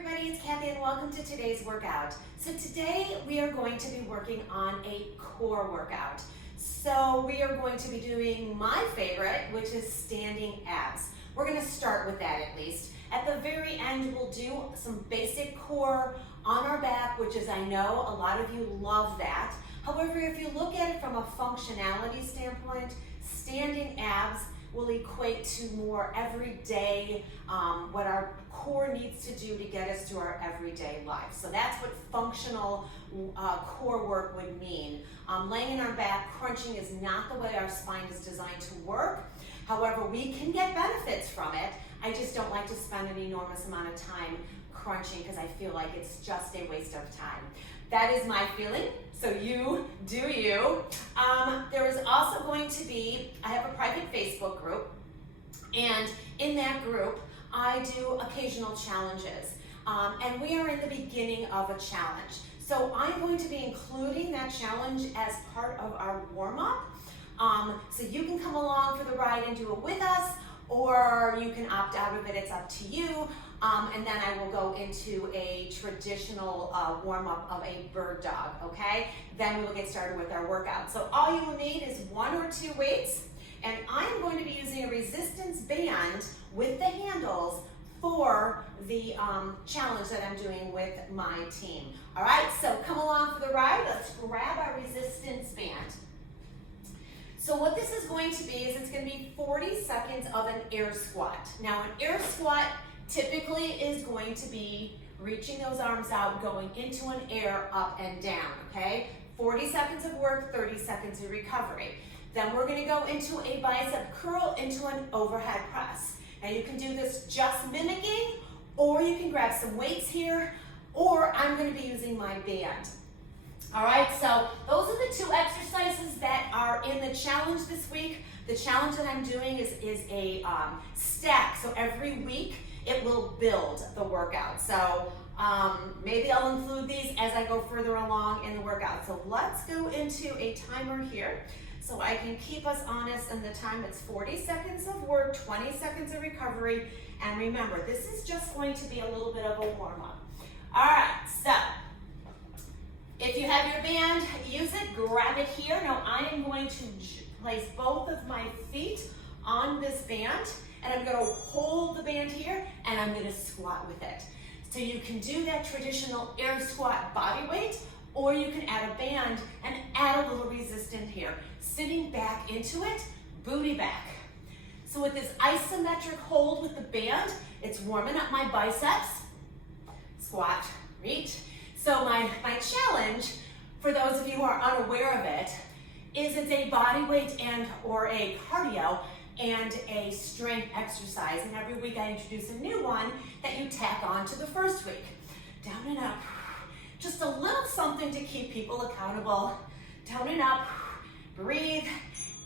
everybody, it's Kathy and welcome to today's workout. So today we are going to be working on a core workout. So we are going to be doing my favorite, which is standing abs. We're going to start with that at least. At the very end, we'll do some basic core on our back, which is, I know a lot of you love that. However, if you look at it from a functionality standpoint, standing abs will equate to more everyday, what our core needs to do to get us through our everyday life. So that's what functional core work would mean. Laying on our back, crunching is not the way our spine is designed to work. However, we can get benefits from it. I just don't like to spend an enormous amount of time crunching because I feel like it's just a waste of time. That is my feeling, so you do you. There is also going to be, I have a private Facebook group, and in that group, I do occasional challenges. And we are in the beginning of a challenge. So I'm going to be including that challenge as part of our warm-up. So you can come along for the ride and do it with us, or you can opt out of it, it's up to you. And then I will go into a traditional warm-up of a bird dog, okay? Then we will get started with our workout. So all you will need is 1 or 2 weights, and I'm going to be using a resistance band with the handles for the challenge that I'm doing with my team. All right, so come along for the ride. Let's grab our resistance band. So what this is going to be is it's going to be 40 seconds of an air squat. Now an air squat typically is going to be reaching those arms out, going into an air, up and down, okay? 40 seconds of work, 30 seconds of recovery. Then we're gonna go into a bicep curl, into an overhead press. Now you can do this just mimicking, or you can grab some weights here, or I'm gonna be using my band. All right, so those are the 2 exercises that are in the challenge this week. The challenge that I'm doing is a stack, so every week, it will build the workout. So maybe I'll include these as I go further along in the workout. So let's go into a timer here so I can keep us honest, and the time it's 40 seconds of work, 20 seconds of recovery. And remember, this is just going to be a little bit of a warm-up. All right, so if you have your band, use it, grab it here. Now I am going to place both of my feet on this band, and I'm gonna hold the band here, and I'm gonna squat with it. So you can do that traditional air squat body weight, or you can add a band and add a little resistance here. Sitting back into it, booty back. So with this isometric hold with the band, it's warming up my biceps. Squat, reach. So my challenge, for those of you who are unaware of it, is it's a body weight and or a cardio and a strength exercise. And every week I introduce a new one that you tack on to the first week. Down and up. Just a little something to keep people accountable. Down and up, breathe,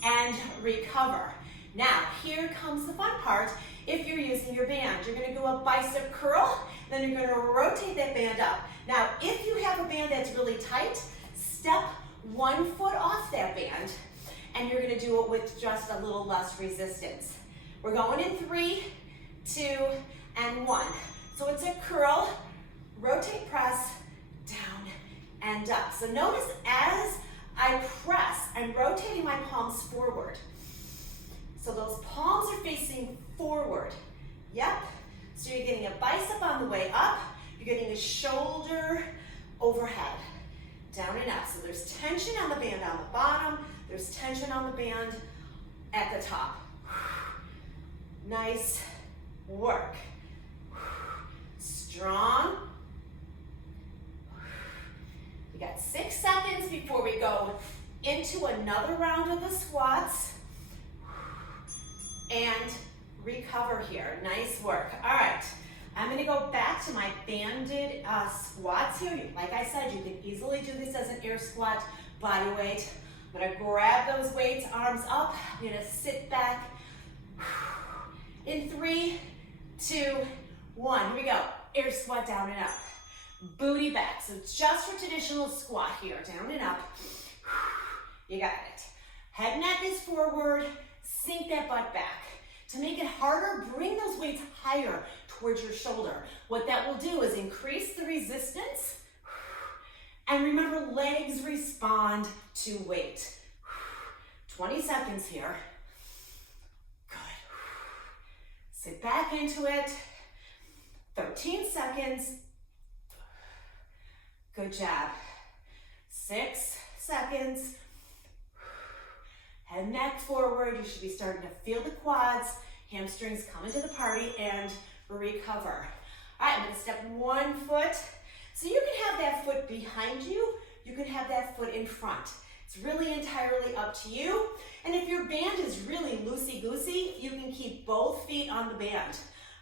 and recover. Now, here comes the fun part. If you're using your band, you're gonna do a bicep curl, then you're gonna rotate that band up. Now, if you have a band that's really tight, step 1 foot off that band, and you're gonna do it with just a little less resistance. We're going in 3, 2, and 1. So it's a curl, rotate, press, down, and up. So notice as I press, I'm rotating my palms forward. So those palms are facing forward. Yep. So you're getting a bicep on the way up, you're getting a shoulder overhead, down and up. So there's tension on the band on the bottom, there's tension on the band at the top. Nice work. Strong. We got 6 seconds before we go into another round of the squats. And recover here. Nice work. All right. I'm going to go back to my banded squats here. Like I said, you can easily do this as an air squat, body weight. I'm going to grab those weights, arms up. I'm going to sit back. In 3, 2, 1. Here we go. Air squat, down and up. Booty back. So it's just for traditional squat here. Down and up. You got it. Head neck is forward. Sink that butt back. To make it harder, bring those weights higher towards your shoulder. What that will do is increase the resistance. And remember, legs respond to weight. 20 seconds here. Good. Sit back into it. 13 seconds. Good job. 6 seconds. Head, neck forward. You should be starting to feel the quads, hamstrings come into the party, and recover. All right, I'm gonna step one foot. So you can have that foot behind you. You can have that foot in front. It's really entirely up to you. And if your band is really loosey-goosey, you can keep both feet on the band.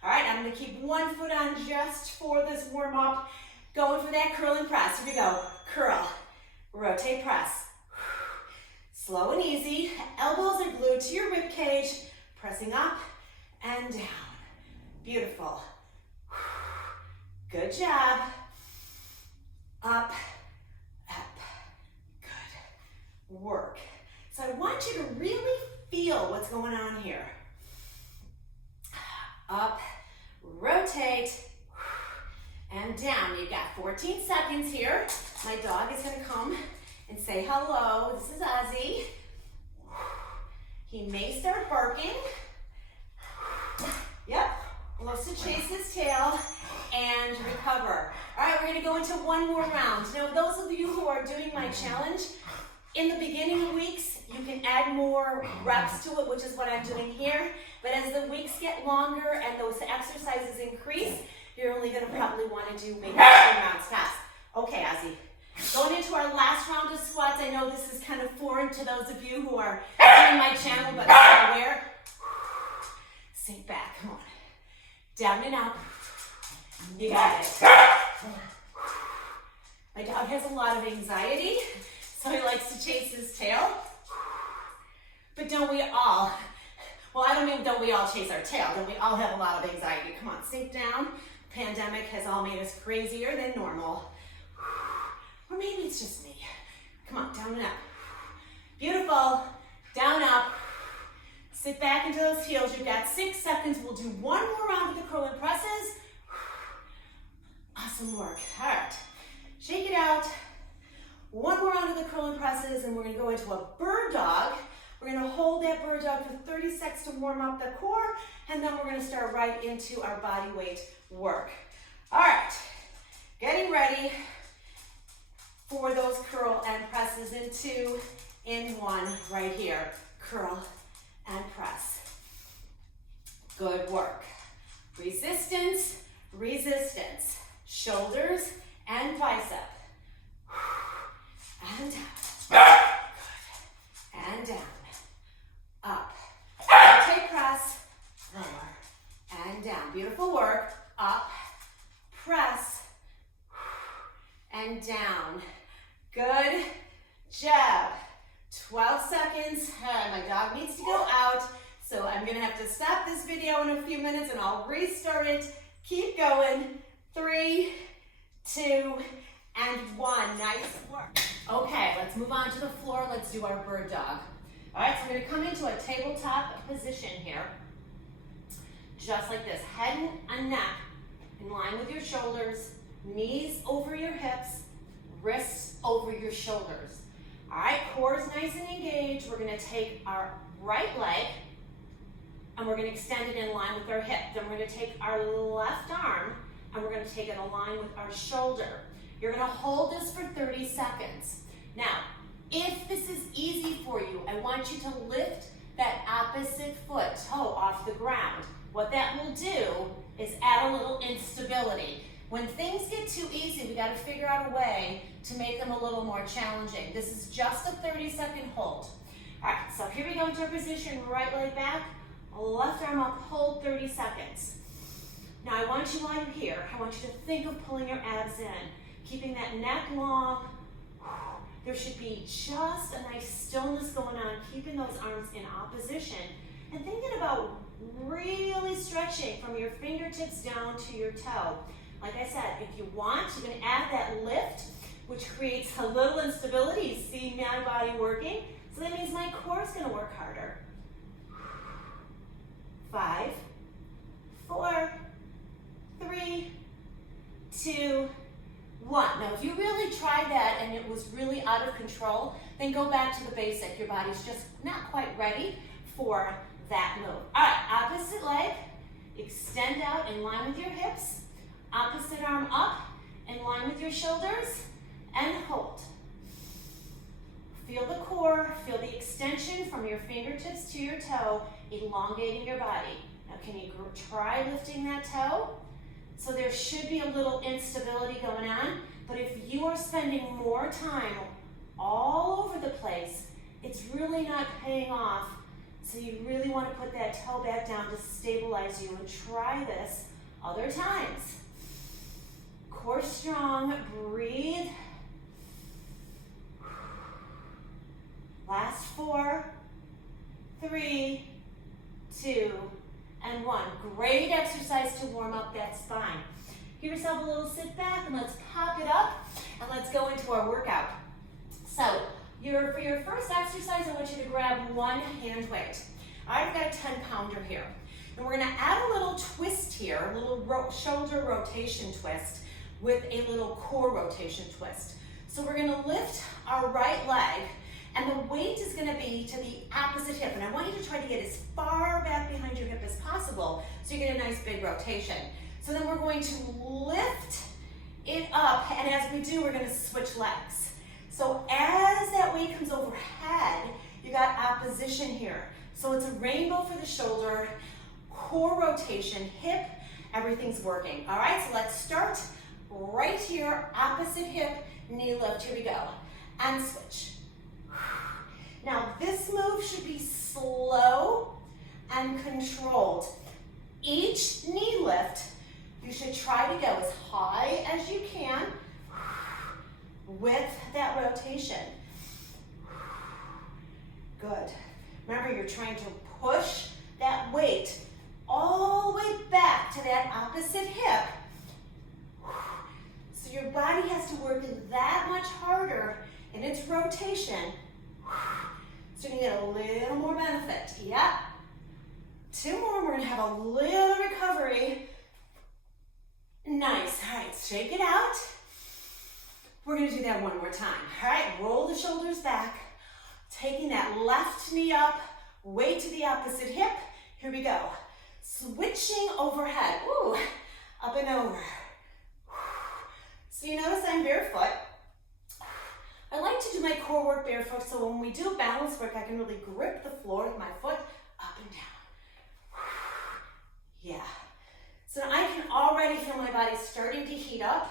All right, I'm gonna keep one foot on just for this warm-up. Going for that curl and press. Here we go. Curl, rotate, press. Slow and easy. Elbows are glued to your rib cage. Pressing up and down. Beautiful. Good job. Up, up. Good work. So I want you to really feel what's going on here. Up, rotate, and down. You've got 14 seconds here. My dog is gonna come and say hello. This is Ozzy. He may start barking. Yep, loves to chase his tail and recover. All right, we're gonna go into one more round. Now, those of you who are doing my challenge, in the beginning of weeks, you can add more reps to it, which is what I'm doing here. But as the weeks get longer and those exercises increase, you're only gonna probably wanna do maybe 2 rounds fast. Okay, Ozzy. Going into our last round of squats, I know this is kind of foreign to those of you who are doing my channel but not aware. Sink back, come on. Down and up. You got it. My dog has a lot of anxiety, so he likes to chase his tail. But don't we all? Well, I don't mean don't we all chase our tail. Don't we all have a lot of anxiety? Come on, sink down. Pandemic has all made us crazier than normal. Or maybe it's just me. Come on, down and up. Beautiful. Down, up. Sit back into those heels. You've got 6 seconds. We'll do one more round with the curl and presses. Awesome work. All right. Shake it out. One more round of the curl and presses, and we're going to go into a bird dog. We're going to hold that bird dog for 30 seconds to warm up the core, and then we're going to start right into our body weight work. All right. Getting ready for those curl and presses in 2, in 1, right here. Curl and press. Good work. Resistance, resistance. Shoulders and bicep. And down. Good. And down. Up. Rotate, press. Lower. And down. Beautiful work. Up. Press. And down. Good job. 12 seconds. My dog needs to go out, so I'm gonna have to stop this video in a few minutes and I'll restart it. Keep going. 3, 2, and 1. Nice work. Okay, let's move on to the floor. Let's do our bird dog. All right, so we're gonna come into a tabletop position here. Just like this. Head and neck in line with your shoulders, knees over your hips, wrists over your shoulders. All right, core is nice and engaged. We're gonna take our right leg and we're gonna extend it in line with our hip. Then we're gonna take our left arm and we're gonna take it in line with our shoulder. You're gonna hold this for 30 seconds. Now, if this is easy for you, I want you to lift that opposite foot, toe, off the ground. What that will do is add a little instability. When things get too easy, we gotta figure out a way to make them a little more challenging. This is just a 30-second hold. All right, so here we go into our position, right leg back, left arm up, hold 30 seconds. Now I want you while you're here, I want you to think of pulling your abs in, keeping that neck long. There should be just a nice stillness going on, keeping those arms in opposition, and thinking about really stretching from your fingertips down to your toe. Like I said, if you want, you can add that lift, which creates a little instability. You see my body working, so that means my core is gonna work harder. 5, 4, 3, 2, 1. Now, if you really tried that and it was really out of control, then go back to the basic. Your body's just not quite ready for that move. All right, opposite leg. Extend out in line with your hips. Opposite arm up in line with your shoulders and hold. Feel the core, feel the extension from your fingertips to your toe, elongating your body. Now, can you try lifting that toe? So there should be a little instability going on, but if you are spending more time all over the place, it's really not paying off. So you really want to put that toe back down to stabilize you, and try this other times. Core strong, breathe. Last 4, 3, 2, and 1. Great exercise to warm up that spine. Give yourself a little sit back and let's pop it up and let's go into our workout. So for your first exercise, I want you to grab one hand weight. I've got a 10-pounder here. And we're gonna add a little twist here, a little shoulder rotation twist with a little core rotation twist. So we're gonna lift our right leg, and the weight is gonna be to the opposite hip. And I want you to try to get as far back behind your hip as possible so you get a nice big rotation. So then we're going to lift it up, and as we do, we're gonna switch legs. So as that weight comes overhead, you got opposition here. So it's a rainbow for the shoulder, core rotation, hip, everything's working. All right, so let's start right here, opposite hip, knee lift, here we go, and switch. Now this move should be slow and controlled. Each knee lift, you should try to go as high as you can with that rotation. Good. Remember, you're trying to push that weight all the way back to that opposite hip. So your body has to work that much harder in its rotation. So you get a little more benefit. Yep. 2 more, we're gonna have a little recovery. Nice, all right, shake it out. We're gonna do that one more time. All right, roll the shoulders back, taking that left knee up, weight to the opposite hip. Here we go. Switching overhead, ooh, up and over. So you notice I'm barefoot. I like to do my core work barefoot, so when we do balance work, I can really grip the floor with my foot up and down. Yeah. So I can already feel my body starting to heat up.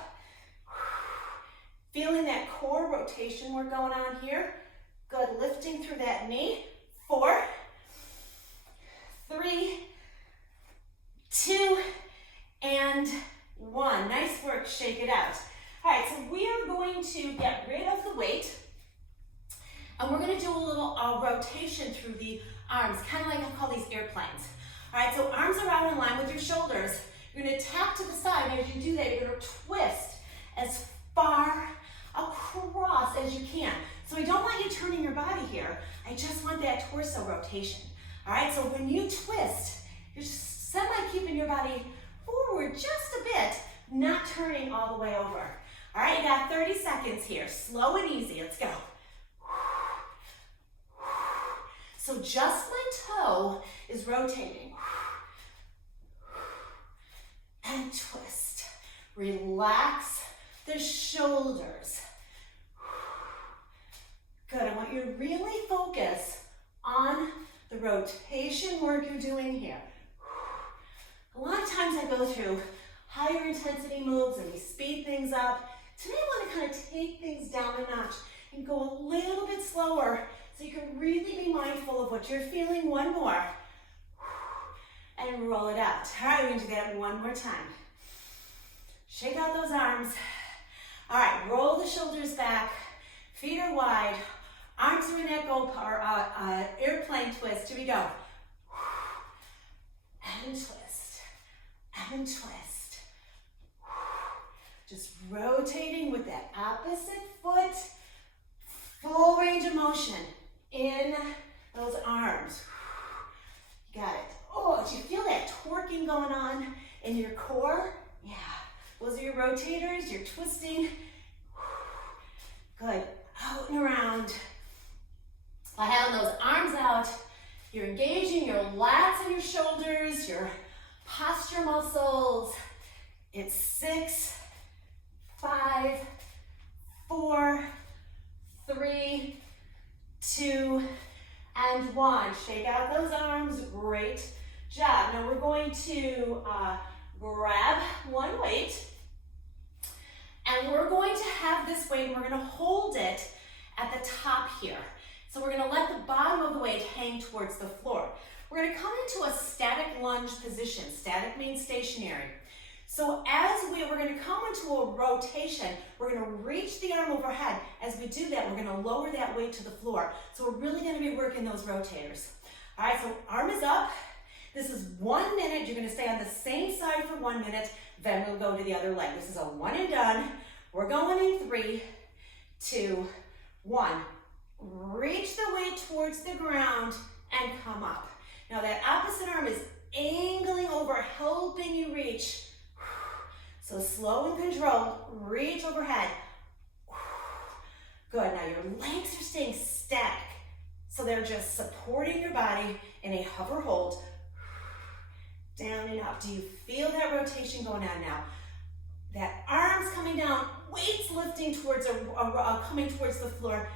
Feeling that core rotation work going on here. Good, lifting through that knee. 4, 3, 2, and 1. Nice work, shake it out. All right, so we are going to get rid of the weight, and we're gonna do a little rotation through the arms, kind of like I call these airplanes. All right, so arms are out in line with your shoulders. You're gonna tap to the side, and as you do that, you're gonna twist as far across as you can. So I don't want you turning your body here. I just want that torso rotation. All right, so when you twist, you're semi-keeping your body forward just a bit, not turning all the way over. All right, you got 30 seconds here. Slow and easy, let's go. So just my toe is rotating. And twist. Relax the shoulders. Good, I want you to really focus on the rotation work you're doing here. A lot of times I go through higher intensity moves and we speed things up. Today I want to kind of take things down a notch and go a little bit slower so you can really be mindful of what you're feeling. One more. And roll it out. All right, we're going to do that one more time. Shake out those arms. All right, roll the shoulders back. Feet are wide. Arms are in that airplane twist. Here we go. And twist. And twist. Just rotating with that opposite foot. Full range of motion in those arms. You got it. Oh, do you feel that torquing going on in your core? Yeah. Those are your rotators, you're twisting. Good. Out and around. By having those arms out, you're engaging your lats and your shoulders, your posture muscles. It's 6, 5, 4, 3, 2, and 1. Shake out those arms. Great job. Now we're going to grab one weight, and we're going to have this weight, and we're going to hold it at the top here. So we're going to let the bottom of the weight hang towards the floor. We're going to come into a static lunge position. Static means stationary. So we're going to come into a rotation, we're going to reach the arm overhead. As we do that, we're going to lower that weight to the floor. So we're really going to be working those rotators. All right, so arm is up. This is 1 minute. You're going to stay on the same side for 1 minute. Then we'll go to the other leg. This is a one and done. We're going in 3, 2, 1. Reach the weight towards the ground and come up. Now that opposite arm is angling over, helping you reach. So slow and controlled, reach overhead. Good, now your legs are staying static. So they're just supporting your body in a hover hold. Down and up. Do you feel that rotation going on now? That arms coming down, weights lifting towards, coming towards the floor.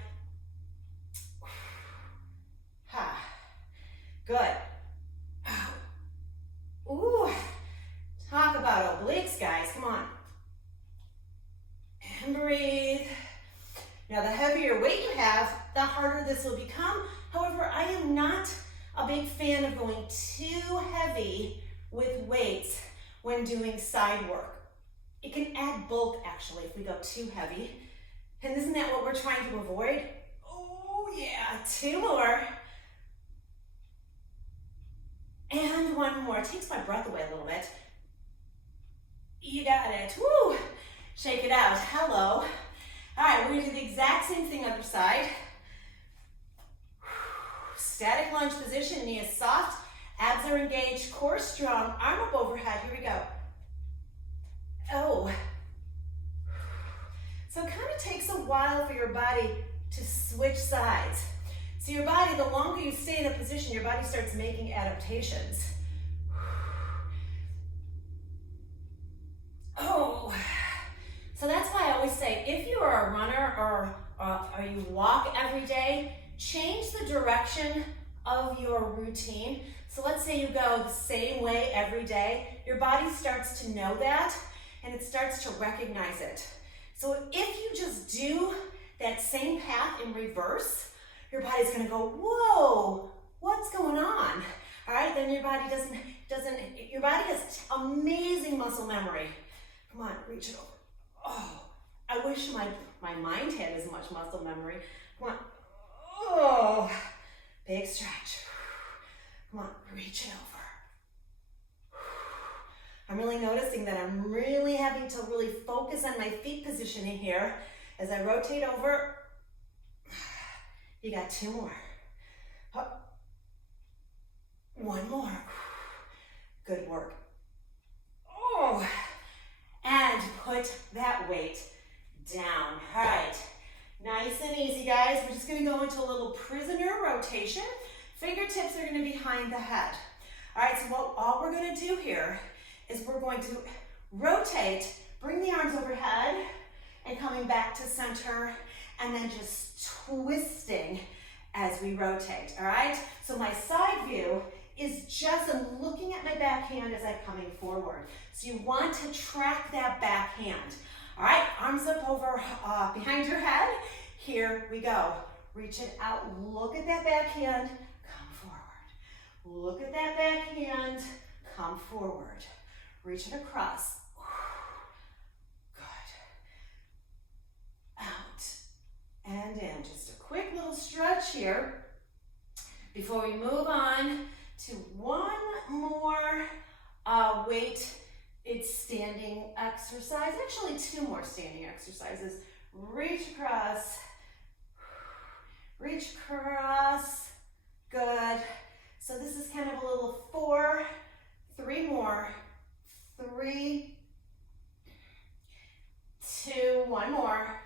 Good. Ooh. Talk about obliques, guys. Come on. And breathe. Now, the heavier weight you have, the harder this will become. However, I am not a big fan of going too heavy with weights when doing side work. It can add bulk, actually, if we go too heavy. And isn't that what we're trying to avoid? Oh, yeah. 2 more. And 1 more. It takes my breath away a little bit. You got it. Woo! Shake it out. Hello. All right, we're going to do the exact same thing other side. Static lunge position. Knee is soft. Abs are engaged. Core strong. Arm up overhead. Here we go. Oh. So it kind of takes a while for your body to switch sides. So your body, the longer you stay in a position, your body starts making adaptations. Oh, so that's why I always say, if you are a runner or you walk every day, change the direction of your routine. So let's say you go the same way every day, your body starts to know that and it starts to recognize it. So if you just do that same path in reverse, your body's gonna go, whoa, what's going on? All right, then your body your body has amazing muscle memory. Come on, reach it over. Oh, I wish my mind had as much muscle memory. Come on. Oh, big stretch. Come on, reach it over. I'm really noticing that I'm really having to really focus on my feet positioning here as I rotate over. You got 2 more. 1 more. Good work. Oh, and put that weight down. All right, nice and easy, guys. We're just gonna go into a little prisoner rotation. Fingertips are gonna be behind the head. All right, so all we're gonna do here is we're going to rotate, bring the arms overhead, and coming back to center, and then just twisting as we rotate, all right? So my side view is just I'm looking at my back hand as I'm coming forward. So you want to track that back hand. All right, arms up over behind your head. Here we go. Reach it out, look at that back hand, come forward. Look at that back hand, come forward. Reach it across. Good. Out and in. Just a quick little stretch here before we move on to 1 more weight. It's standing exercise. Actually, 2 more standing exercises. Reach across. Reach across. Good. So this is kind of a little 4, 3 more, 3, 2, 1 more,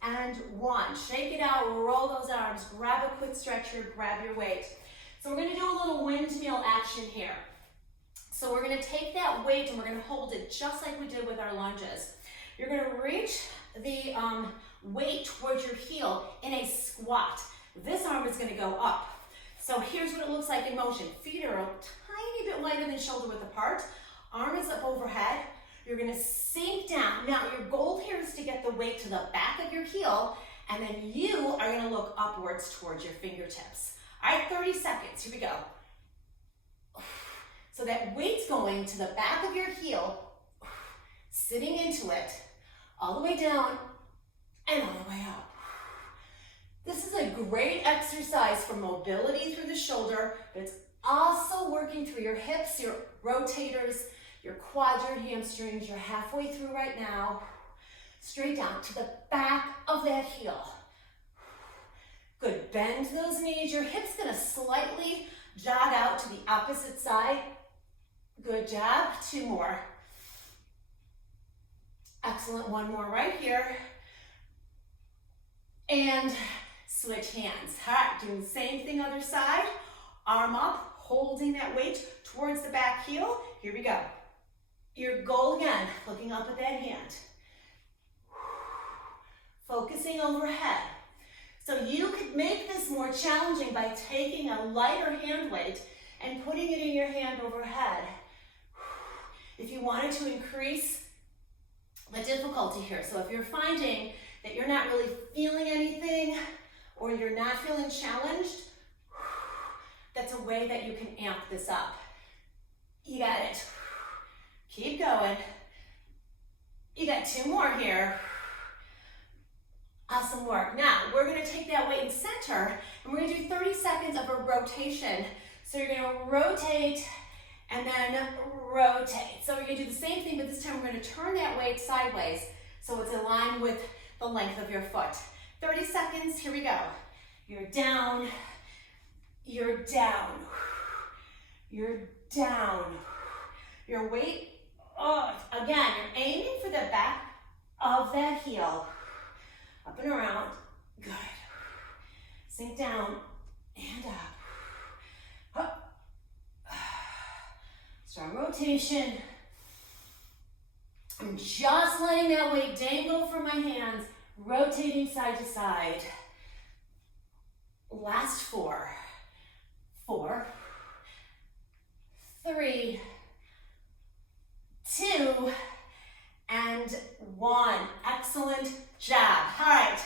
and 1. Shake it out, roll those arms, grab a quick stretch here, grab your weight. So we're gonna do a little windmill action here. So we're gonna take that weight and we're gonna hold it just like we did with our lunges. You're gonna reach the weight towards your heel in a squat. This arm is gonna go up. So here's what it looks like in motion. Feet are a tiny bit wider than shoulder width apart. Arm is up overhead. You're gonna sink down. Now your goal here is to get the weight to the back of your heel, and then you are gonna look upwards towards your fingertips. All right, 30 seconds, here we go. So that weight's going to the back of your heel, sitting into it, all the way down and all the way up. This is a great exercise for mobility through the shoulder, but it's also working through your hips, your rotators, your quads, your hamstrings. You're halfway through right now. Straight down to the back of that heel. Good, bend those knees. Your hip's gonna slightly jog out to the opposite side. Good job, 2 more. Excellent, 1 more right here. And switch hands. All right, doing the same thing other side. Arm up, holding that weight towards the back heel. Here we go. Your goal again, looking up at that hand. Focusing overhead. So you could make this more challenging by taking a lighter hand weight and putting it in your hand overhead. If you wanted to increase the difficulty here. So if you're finding that you're not really feeling anything or you're not feeling challenged, that's a way that you can amp this up. You got it. Keep going. You got 2 more here. Awesome work. Now, we're gonna take that weight in center and we're gonna do 30 seconds of a rotation. So you're gonna rotate and then rotate. So we're gonna do the same thing, but this time we're gonna turn that weight sideways so it's in line with the length of your foot. 30 seconds, here we go. You're down, you're down, you're down. Your weight, again, you're aiming for the back of that heel. Up and around, good. Sink down and up. Strong rotation. I'm just letting that weight dangle from my hands, rotating side to side. Last 4. 4, 3, 2, and 1. Excellent job. All right,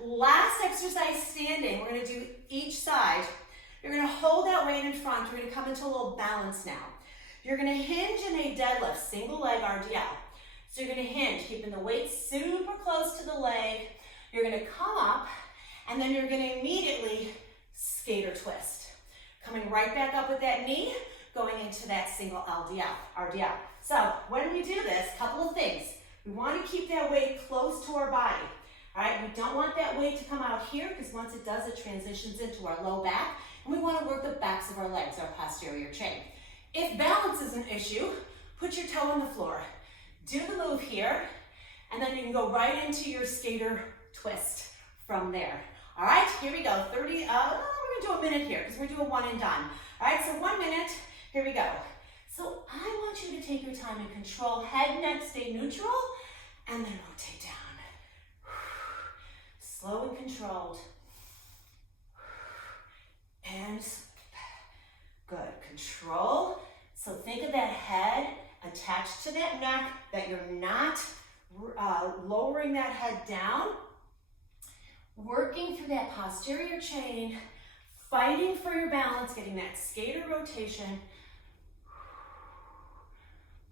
last exercise standing. We're gonna do each side. You're gonna hold that weight in front. We're gonna come into a little balance now. You're gonna hinge in a deadlift, single leg RDL. So you're gonna hinge, keeping the weight super close to the leg. You're gonna come up, and then you're gonna immediately skater twist. Coming right back up with that knee, going into that single RDL. So when we do this, a couple of things. We want to keep that weight close to our body. All right, we don't want that weight to come out here because once it does, it transitions into our low back. And we want to work the backs of our legs, our posterior chain. If balance is an issue, put your toe on the floor. Do the move here, and then you can go right into your skater twist from there. All right, here we go. 30, we're gonna do a minute here because we're doing 1 and done. All right, so 1 minute, here we go. So I want you to take your time and control head, neck, stay neutral, and then rotate down. Slow and controlled. And good, control. So think of that head attached to that neck, that you're not lowering that head down. Working through that posterior chain, fighting for your balance, getting that skater rotation.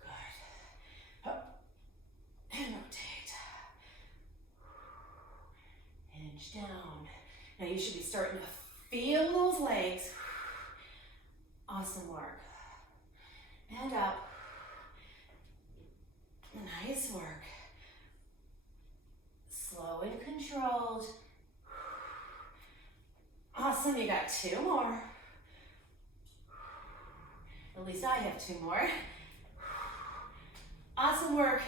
Good. Up and rotate. Hinge down. Now you should be starting to feel those legs. Awesome work. And up. Nice work. Slow and controlled. Awesome, you got 2 more. At least I have 2 more. Awesome work.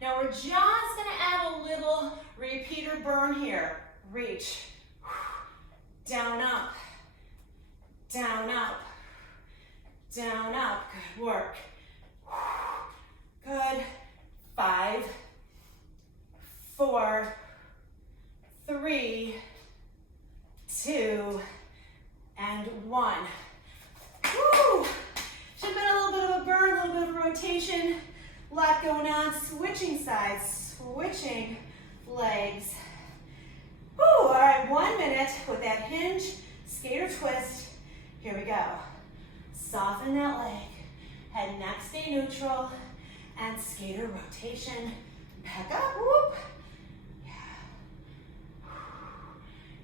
Now we're just gonna add a little repeater burn here. Reach, down, up, down, up, down, up. Good work. Good. 5, 4, 3, 2, and 1. Woo! Should have been a little bit of a burn, a little bit of a rotation. A lot going on. Switching sides, switching legs. Woo! All right, 1 minute with that hinge, skater twist. Here we go. Soften that leg. Head, neck, stay neutral. And skater rotation. Back up, whoop. Yeah.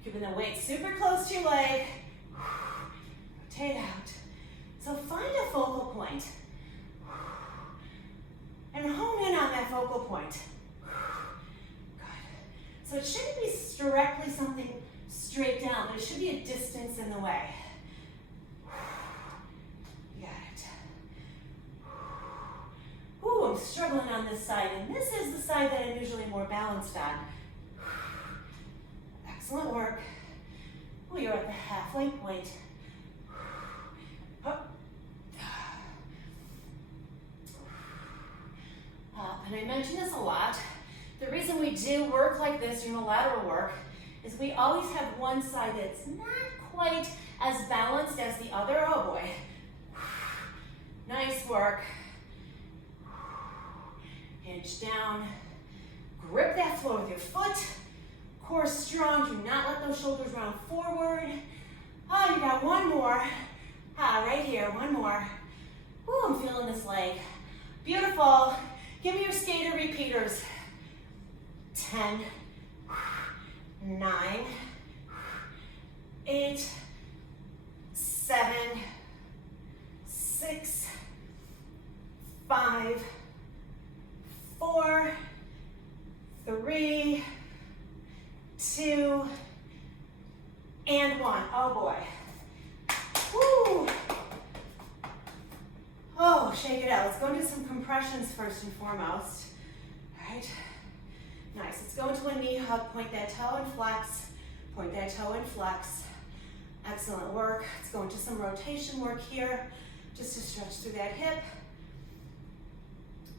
Keeping the weight super close to your leg. Rotate out. So find a focal point. And hone in on that focal point. Good. So it shouldn't be directly something straight down, but it should be a distance in the way. You got it. Ooh, I'm struggling on this side, and this is the side that I'm usually more balanced on. Excellent work. Oh, you're at the halfway point. And I mention this a lot. The reason we do work like this, unilateral work, is we always have one side that's not quite as balanced as the other. Oh boy. Nice work. Hinge down. Grip that floor with your foot. Core strong. Do not let those shoulders round forward. Oh, you got 1 more. Right here, 1 more. Ooh, I'm feeling this leg. Beautiful. Give me your skater repeaters. 10, 9, 8, 7, 6, 5, 4, 3, 2, and 1. Oh boy. Woo! Oh, shake it out. Let's go into some compressions first and foremost. All right. Nice. Let's go into a knee hug. Point that toe and flex. Point that toe and flex. Excellent work. Let's go into some rotation work here, just to stretch through that hip.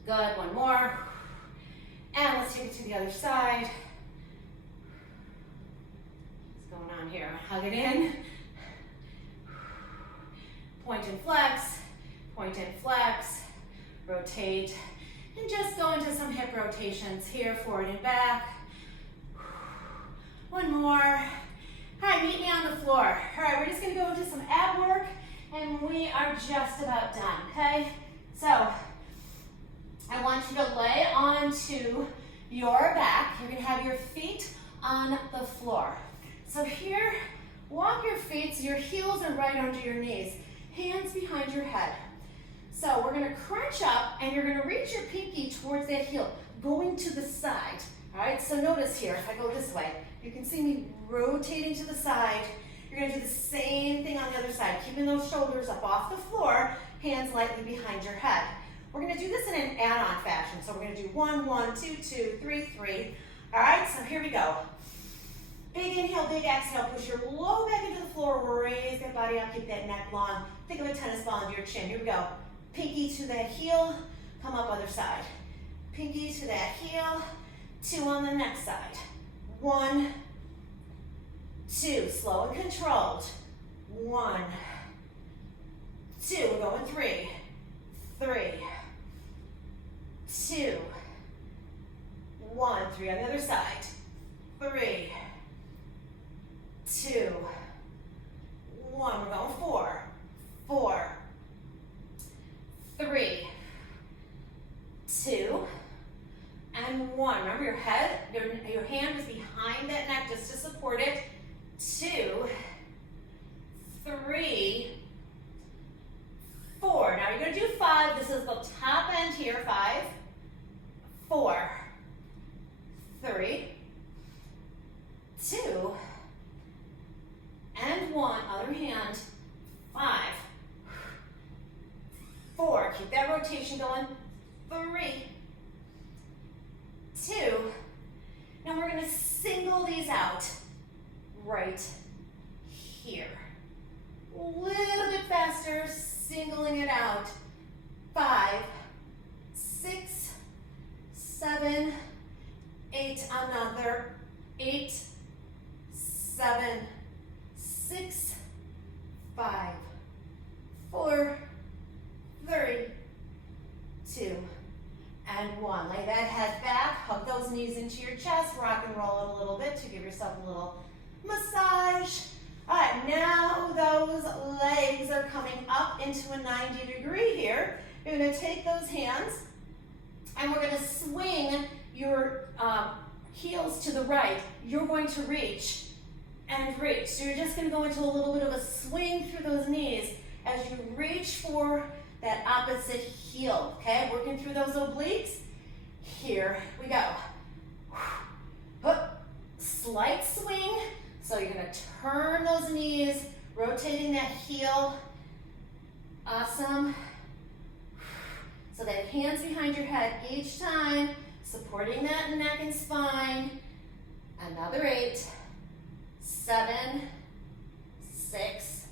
Good. 1 more. And let's take it to the other side. What's going on here? Hug it in. Point and flex. Point and flex, rotate, and just go into some hip rotations here, forward and back. 1 more. All right, meet me on the floor. All right, we're just gonna go into some ab work, and we are just about done, okay? So, I want you to lay onto your back. You're gonna have your feet on the floor. So here, walk your feet so your heels are right under your knees. Hands behind your head. So we're gonna crunch up and you're gonna reach your pinky towards that heel, going to the side. All right, so notice here, if I go this way, you can see me rotating to the side. You're gonna do the same thing on the other side, keeping those shoulders up off the floor, hands lightly behind your head. We're gonna do this in an add-on fashion. So we're gonna do 1, 1, 2, 2, 3, 3. All right, so here we go. Big inhale, big exhale. Push your low back into the floor, raise that body up, keep that neck long. Think of a tennis ball under your chin. Here we go. Pinky to that heel, come up other side. Pinky to that heel, 2 on the next side. 1, 2, slow and controlled. 1, 2, we're going 3, 3, 2, 1, 3 on the other side. 3, 2, 1, we're going 4, 4, 3, 2, and 1. Remember your head, your hand is behind that neck just to support it. 2, 3, 4. Now you're going to do 5. This is the top end here. 5, 4, 3, 2, and 1. Other hand. 5, going. 3, 2. Now we're going to single these out right here. A little bit faster, singling it out. 5, 6, 7, 8, another. 8, 7, 6, 5, 4, 3, 2, and 1. Lay that head back, hug those knees into your chest, rock and roll it a little bit to give yourself a little massage. All right, now those legs are coming up into a 90-degree here. You're gonna take those hands and we're gonna swing your heels to the right. You're going to reach and reach. So you're just gonna go into a little bit of a swing through those knees as you reach for that opposite heel, okay? Working through those obliques. Here we go. Slight swing. So you're gonna turn those knees, rotating that heel. Awesome. So that hands behind your head each time, supporting that neck and spine. Another 8, 7, 6,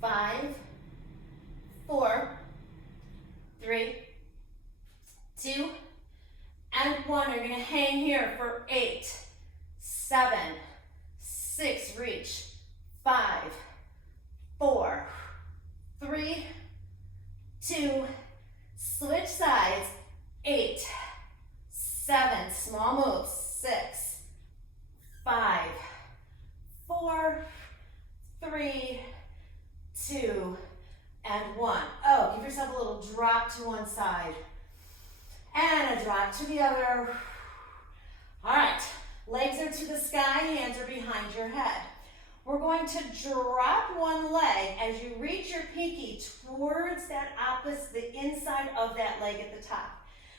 5, 4, 3, 2, and 1. You're going to hang here for 8, 7, 6, reach, 5, 4, 3, 2, switch sides, 8, 7, small moves, 6, 5, 4, 3, 2, and 1. Oh, give yourself a little drop to one side and a drop to the other. All right, legs are to the sky, hands are behind your head. We're going to drop one leg as you reach your pinky towards that opposite, the inside of that leg at the top.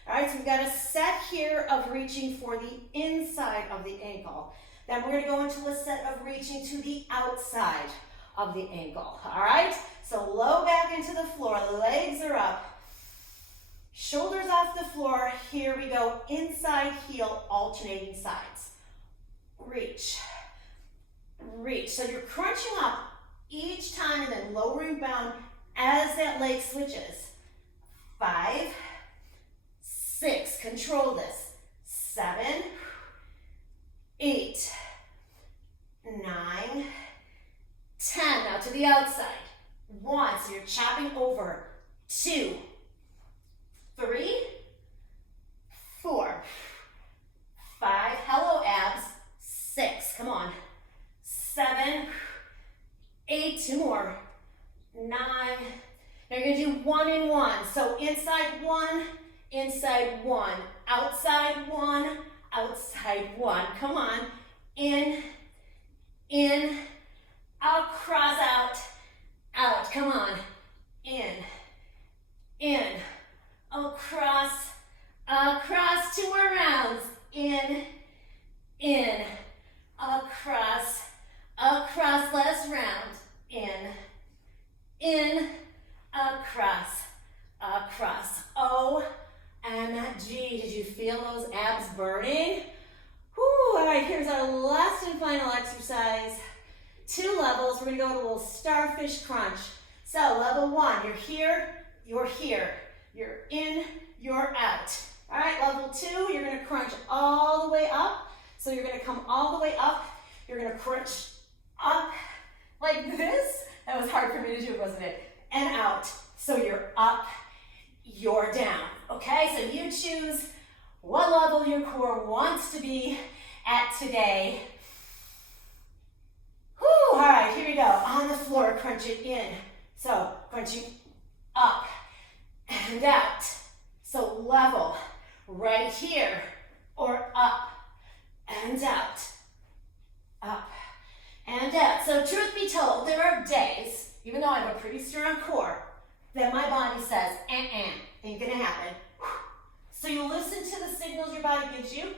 All right, so we've got a set here of reaching for the inside of the ankle. Then we're going to go into a set of reaching to the outside of the ankle. All right, so low back into the floor, legs are up, shoulders off the floor. Here we go, inside heel, alternating sides. Reach, reach. So you're crunching up each time and then lowering down as that leg switches. 5, 6, control this. 7, 8, 9, 10. Now to the outside. 1, so you're chopping over. 2, 3, 4, 5. Hello, abs. 6, come on. 7, 8, 2 more. 9. Now you're gonna do 1 and 1. So inside 1, inside 1, outside 1, outside 1. Come on. In, across, out, out. Come on. In, across, across. 2 more rounds. In, across, across. Last round. In, across, across. OMG, did you feel those abs burning? Whew, all right, here's our last and final exercise. 2 levels, we're gonna go to a little Starfish Crunch. So level 1, you're here, you're here. You're in, you're out. All right, level 2, you're gonna crunch all the way up. So you're gonna come all the way up. You're gonna crunch up like this. That was hard for me to do, wasn't it? And out. So you're up, you're down. Okay, so you choose what level your core wants to be at today. Whew, all right, here we go. On the floor, crunch it in. So crunching up and out. So level right here, or up and out, up and out. So truth be told, there are days, even though I have a pretty strong core, that my body says, ain't gonna happen. So you listen to the signals your body gives you,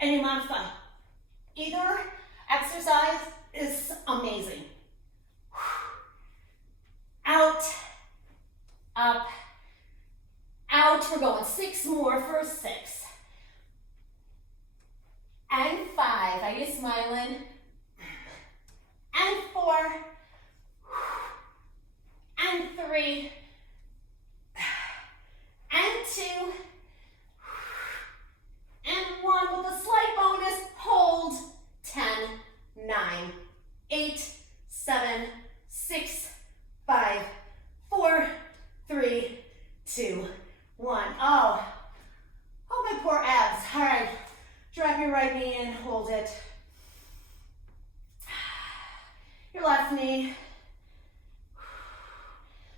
and you modify. Either exercise is amazing. Out, up, out. We're going 6 more for 6. And 5. Are you smiling? And 4. And 3. And 2. And 1 with a slight bonus. Hold. 10, 9, 8, 7, 6, 5, 4, 3, 2, 1. Oh, my poor abs. All right, drop your right knee in, hold it. Your left knee.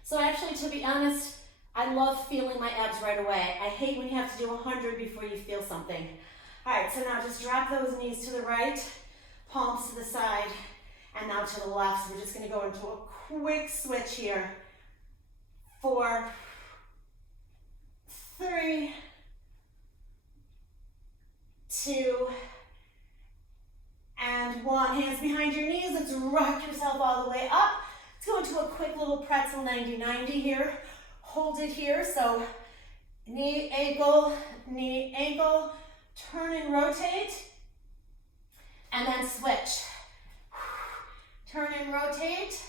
So actually, to be honest, I love feeling my abs right away. I hate when you have to do 100 before you feel something. All right, so now just drop those knees to the right, palms to the side, and now to the left. So we're just gonna go into a quick switch here. 4, 3, 2, and 1. Hands behind your knees. Let's rock yourself all the way up. Let's go into a quick little pretzel 90-90 here. Hold it here. So knee, ankle, turn and rotate, and then switch. Turn and rotate,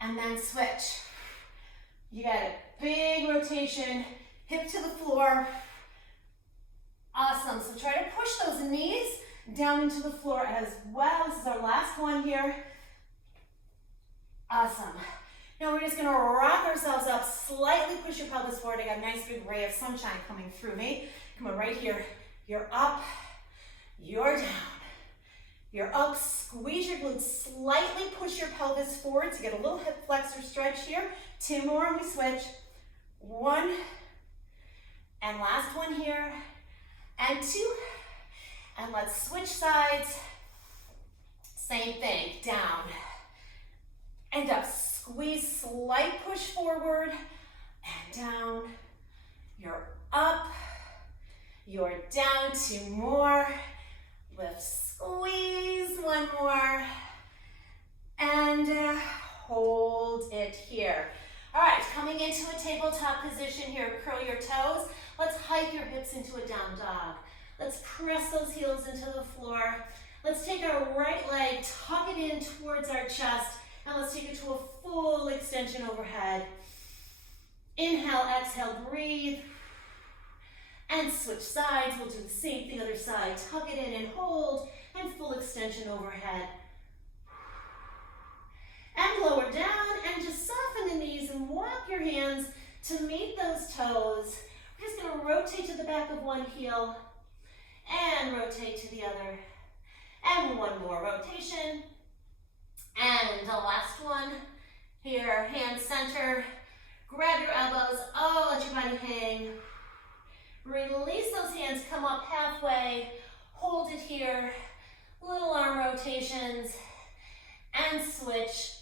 and then switch. You got a big rotation, hip to the floor. Awesome. So try to push those knees down into the floor as well. This is our last one here. Awesome. Now we're just going to rock ourselves up, slightly push your pelvis forward. I got a nice big ray of sunshine coming through me. Come on, right here. You're up, you're down. You're up, squeeze your glutes, slightly push your pelvis forward to get a little hip flexor stretch here. 2 more and we switch. 1, and last one here, and 2, and let's switch sides. Same thing, down, and up. Squeeze, slight push forward, and down. You're up, you're down. 2 more. Lift, squeeze. 1 more. And hold it here. All right, coming into a tabletop position here. Curl your toes. Let's hike your hips into a down dog. Let's press those heels into the floor. Let's take our right leg, tuck it in towards our chest, and let's take it to a full extension overhead. Inhale, exhale, breathe. And switch sides. We'll do the same thing, other side. Tuck it in and hold, and full extension overhead. And lower down, and just soften the knees and walk your hands to meet those toes. We're just going to rotate to the back of one heel, and rotate to the other. And 1 more rotation. And the last one here, hand center. Grab your elbows. Oh, let your body hang. Release those hands, come up halfway. Hold it here. Little arm rotations. And switch.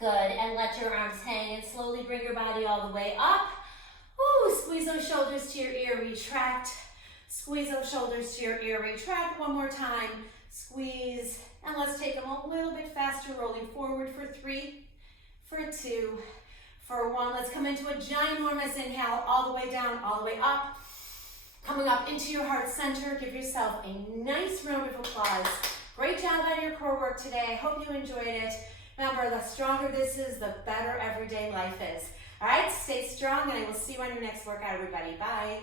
Good. And let your arms hang and slowly bring your body all the way up. Ooh, squeeze those shoulders to your ear, retract. Squeeze those shoulders to your ear, retract. 1 more time. Squeeze. And let's take them a little bit faster, rolling forward for 3, for 2, for 1. Let's come into a ginormous inhale, all the way down, all the way up. Coming up into your heart center. Give yourself a nice round of applause. Great job on your core work today. I hope you enjoyed it. Remember, the stronger this is, the better everyday life is. All right, stay strong, and I will see you on your next workout, everybody. Bye.